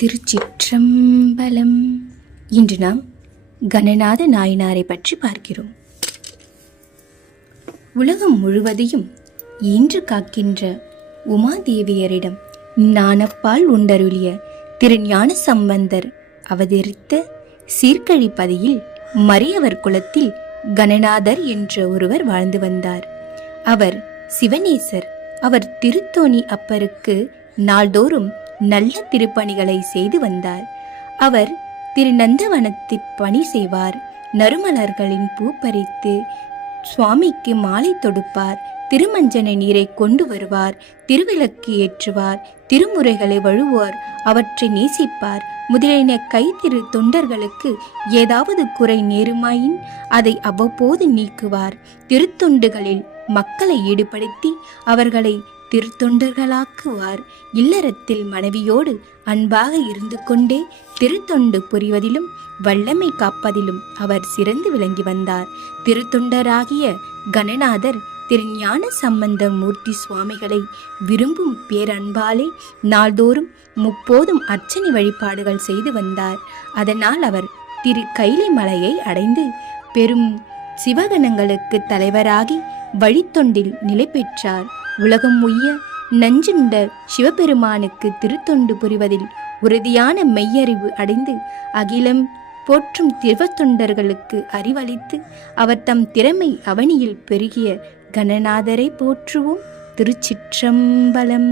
திருச்சிற்றம்பலம். இன்று நாம் கணநாத நாயனாரை பற்றி பார்க்கிறோம். உலகம் முழுவதையும் ஈன்று காக்கின்ற உமாதேவியரிடம் ஞானப்பால் உண்டருளிய திருஞான சம்பந்தர் அவதரித்த சீர்கழிப்பதியில் மறையவர் குலத்தில் கணநாதர் என்ற ஒருவர் வாழ்ந்து வந்தார். அவர் சிவநேசர். அவர் திருத்தோணி அப்பருக்கு நாள்தோறும் நல்ல திருப்பணிகளை செய்து வந்தார். அவர் திருநந்தவனத்தில் பணி செய்வார். நறுமலர்களின் பூ பறித்து சுவாமிக்கு மாலை தொடுப்பார். திருமஞ்சன நீரை கொண்டு வருவார். திருவிளக்கு ஏற்றுவார். திருமுறைகளை வழுவார். அவற்றை நேசிப்பார். முதலின கைத்திரு தொண்டர்களுக்கு ஏதாவது குறை நேருமாயின் அதை அவ்வப்போது நீக்குவார். திருத்தொண்டுகளில் மக்களை ஈடுபடுத்தி அவர்களை திருத்தொண்டர்களாக்குவார். இல்லறத்தில் மனைவியோடு அன்பாக இருந்து கொண்டே திருத்தொண்டு புரிவதிலும் வல்லமை காப்பதிலும் அவர் சிறந்து விளங்கி வந்தார். திருத்தொண்டராகிய கணநாதர் திருஞான சம்பந்த மூர்த்தி சுவாமிகளை விரும்பும் பேரன்பாலே நாள்தோறும் முப்போதும் அர்ச்சனை வழிபாடுகள் செய்து வந்தார். அதனால் அவர் திரு கைலை மலையை அடைந்து பெரும் சிவகணங்களுக்கு தலைவராகி வழித்தொண்டில் நிலை பெற்றார். உலகம் உய்ய நஞ்சுண்ட சிவபெருமானுக்கு திருத்தொண்டு புரிவதில் உறுதியான மெய்யறிவு அடைந்து அகிலம் போற்றும் திருவத்தொண்டர்களுக்கு அறிவளித்து அவர் தம் திறமை அவனியில் பெருகிய கணநாதரை போற்றுவோம். திருச்சிற்றம்பலம்.